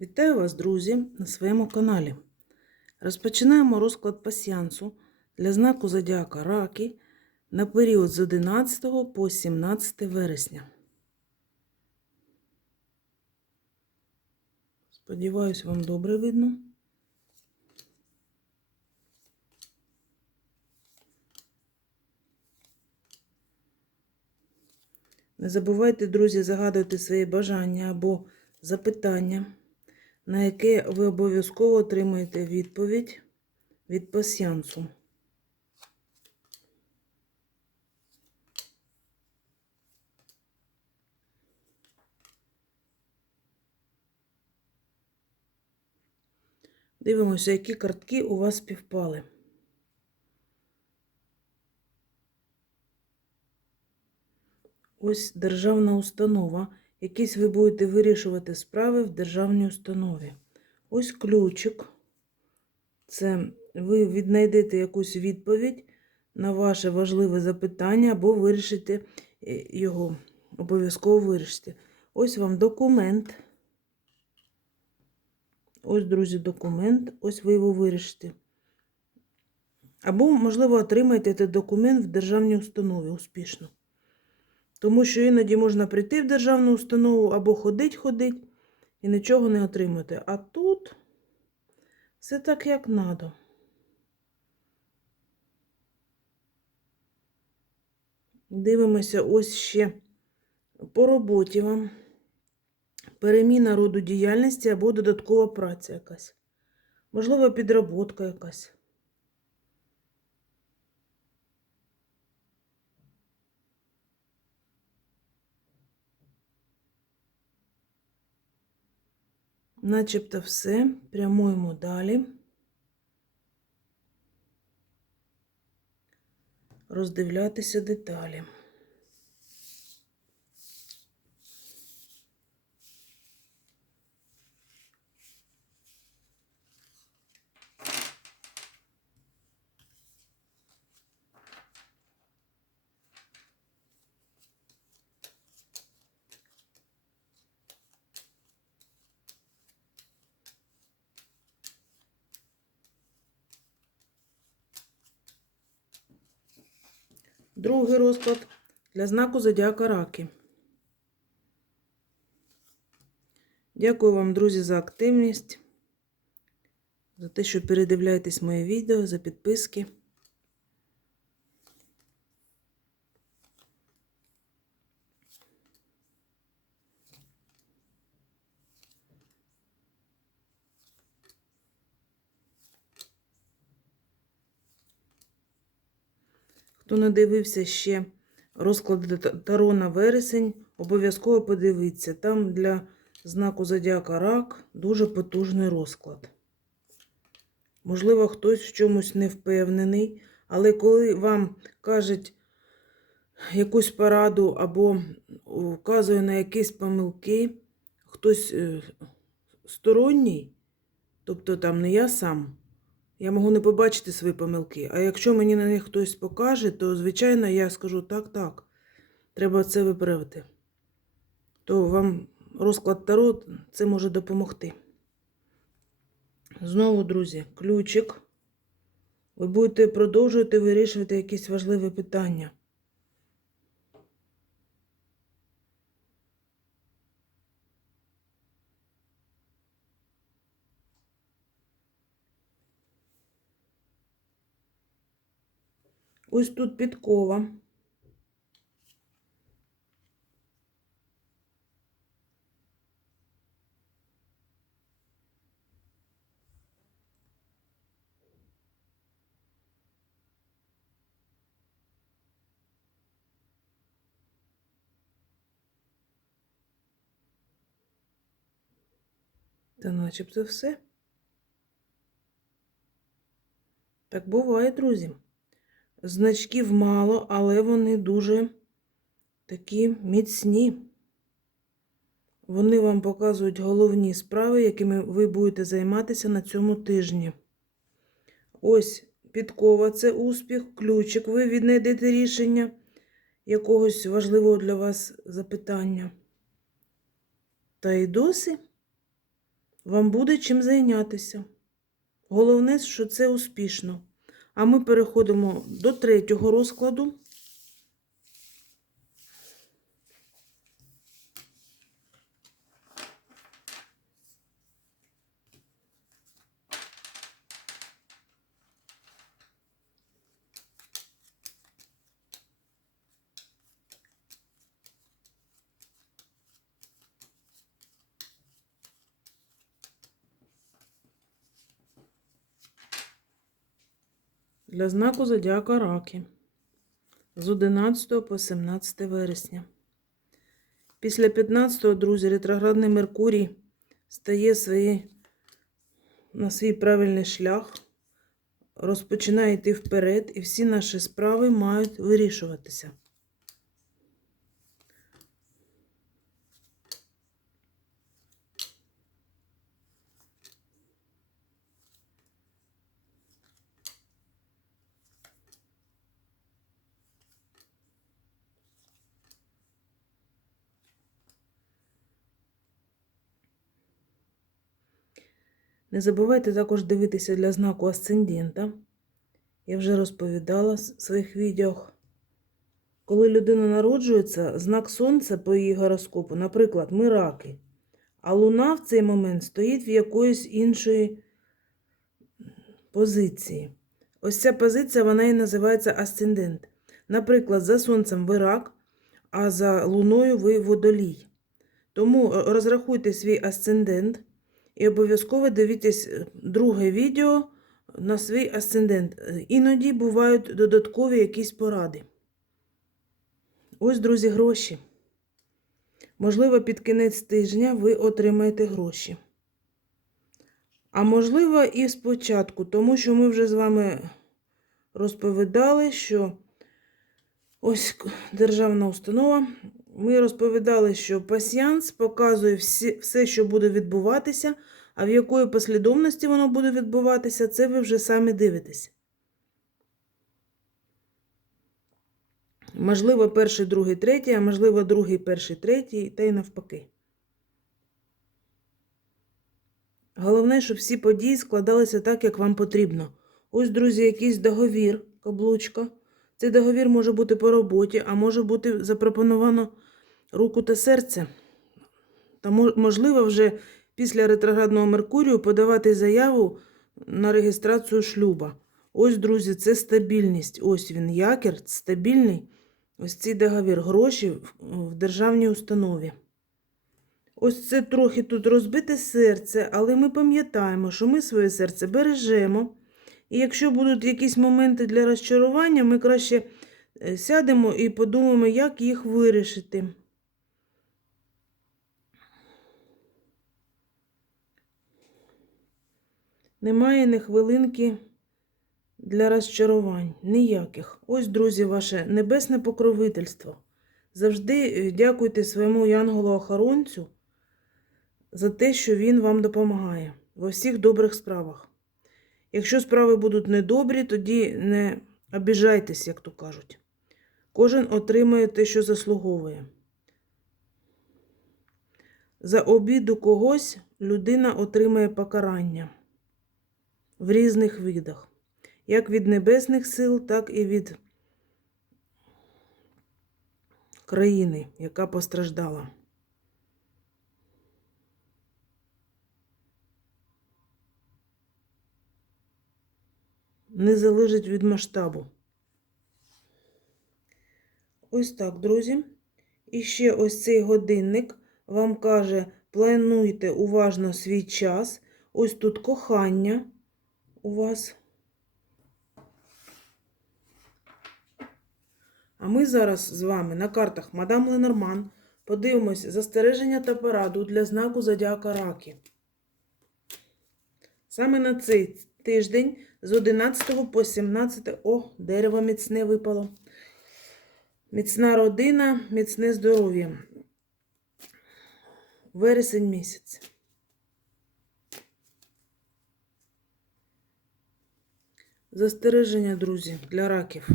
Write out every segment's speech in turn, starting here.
Вітаю вас, друзі, на своєму каналі. Розпочинаємо розклад пасіансу для знаку Зодіака Раки на період з 11 по 17 вересня. Сподіваюсь, вам добре видно. Не забувайте, друзі, загадувати свої бажання або запитання, на яке ви обов'язково отримаєте відповідь від пасіансу. Дивимося, які картки у вас співпали. Ось державна установа. Якісь ви будете вирішувати справи в державній установі. Ось ключик. Це ви віднайдете якусь відповідь на ваше важливе запитання або вирішите е, його. Обов'язково вирішите. Ось вам документ. Ось, друзі, документ. Ось ви його вирішите. Або, можливо, отримаєте цей документ в державній установі успішно. Тому що іноді можна прийти в державну установу або ходить-ходить і нічого не отримати. А тут все так, як надо. Дивимося ось ще по роботі вам. Переміна роду діяльності або додаткова праця якась. Можливо, підроботка якась. Начебто все. Прямуємо далі. Роздивлятися деталі. Другий розклад для знаку Зодіака Раки. Дякую вам, друзі, за активність, за те, що передивляєтесь моє відео, за підписки. Хто не дивився ще розклади Таро на вересень, обов'язково подивіться. Там для знаку Зодіака Рак дуже потужний розклад. Можливо, хтось в чомусь не впевнений, але коли вам кажуть якусь пораду або вказує на якісь помилки, хтось е, сторонній, тобто там не я сам. Я можу не побачити свої помилки. А якщо мені на них хтось покаже, то, звичайно, я скажу так, так, треба це виправити. То вам розклад Таро це може допомогти. Знову, друзі, ключик. Ви будете продовжувати вирішувати якісь важливі питання. Ось тут підкова. Та начебто все. Так буває, друзі. Значків мало, але вони дуже такі міцні. Вони вам показують головні справи, якими ви будете займатися на цьому тижні. Ось підкова це успіх, ключик. Ви віднайдете рішення якогось важливого для вас запитання. Та й досі Вам буде чим зайнятися. Головне, що це успішно. А ми переходимо до третього розкладу. Для знаку Зодіака Раки з 11 по 17 вересня. Після 15-го, друзі, ретроградний Меркурій стає свої, на свій правильний шлях, розпочинає йти вперед, і всі наші справи мають вирішуватися. Не забувайте також дивитися для знаку асцендента. Я вже розповідала в своїх відео. Коли людина народжується, знак сонця по її гороскопу, наприклад, ми раки, а луна в цей момент стоїть в якоїсь іншої позиції. Ось ця позиція вона і називається асцендент. Наприклад, за сонцем ви рак, а за луною ви водолій. Тому е, розрахуйте свій асцендент. І обов'язково дивіться друге відео на свій асцендент. Іноді бувають додаткові якісь поради. Ось, друзі, гроші. Можливо, під кінець тижня ви отримаєте гроші. А можливо, і спочатку, тому що ми вже з вами розповідали, що ось державна установа. Ми розповідали, що пасіянс показує всі, все, що буде відбуватися, а в якої послідовності воно буде відбуватися, це ви вже самі дивитесь. Можливо, перший, другий, третій, а можливо, другий, перший, третій, та й навпаки. Головне, щоб всі події складалися так, як вам потрібно. Ось, друзі, якийсь договір, каблучка. Цей договір може бути по роботі, а може бути запропоновано руку та серце. Та можливо вже після ретроградного Меркурію подавати заяву на реєстрацію шлюба. Ось, друзі, це стабільність. Ось він, якір, стабільний. Ось цей договір, гроші в державній установі. Ось це трохи тут розбите серце, але ми пам'ятаємо, що ми своє серце бережемо. І якщо будуть якісь моменти для розчарування, ми краще е, сядемо і подумаємо, як їх вирішити. Немає ні хвилинки для розчарувань. Ніяких. Ось, друзі, ваше небесне покровительство. Завжди е, дякуйте своєму янголу-охоронцю за те, що він вам допомагає во всіх добрих справах. Якщо справи будуть недобрі, тоді не обіжайтесь, як то кажуть. Кожен отримує те, що заслуговує. За обіду когось людина отримає покарання в різних видах, як від небесних сил, так і від країни, яка постраждала. Не залежить від масштабу. Ось так, друзі. І ще ось цей годинник вам каже, плануйте уважно свій час. Ось тут кохання у вас. А ми зараз з вами на картах Мадам Ленорман подивимось застереження та пораду для знаку Зодіака Раки. Саме на цей тиждень з 11 по 17 о, дерево міцне випало. Міцна родина, міцне здоров'я. Вересень місяць. Застереження, друзі, для раків.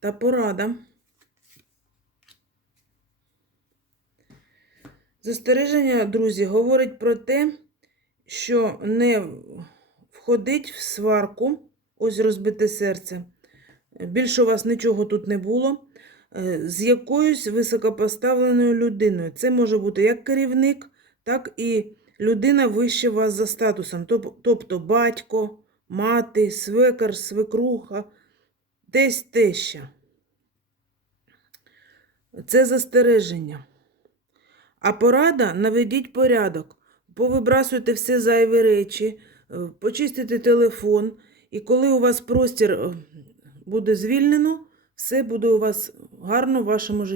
Та порада. Застереження, друзі, говорить про те, що не входить в сварку, ось розбите серце. Більше у вас нічого тут не було. е, З якоюсь високопоставленою людиною. Це може бути як керівник, так і людина вище вас за статусом, тобто батько, мати, свекар, свекруха, десь теща. Це застереження. А порада наведіть порядок, повибрасуйте все зайві речі, е, почистите телефон, і коли у вас простір е, буде звільнено, все буде у вас гарно в вашому житті.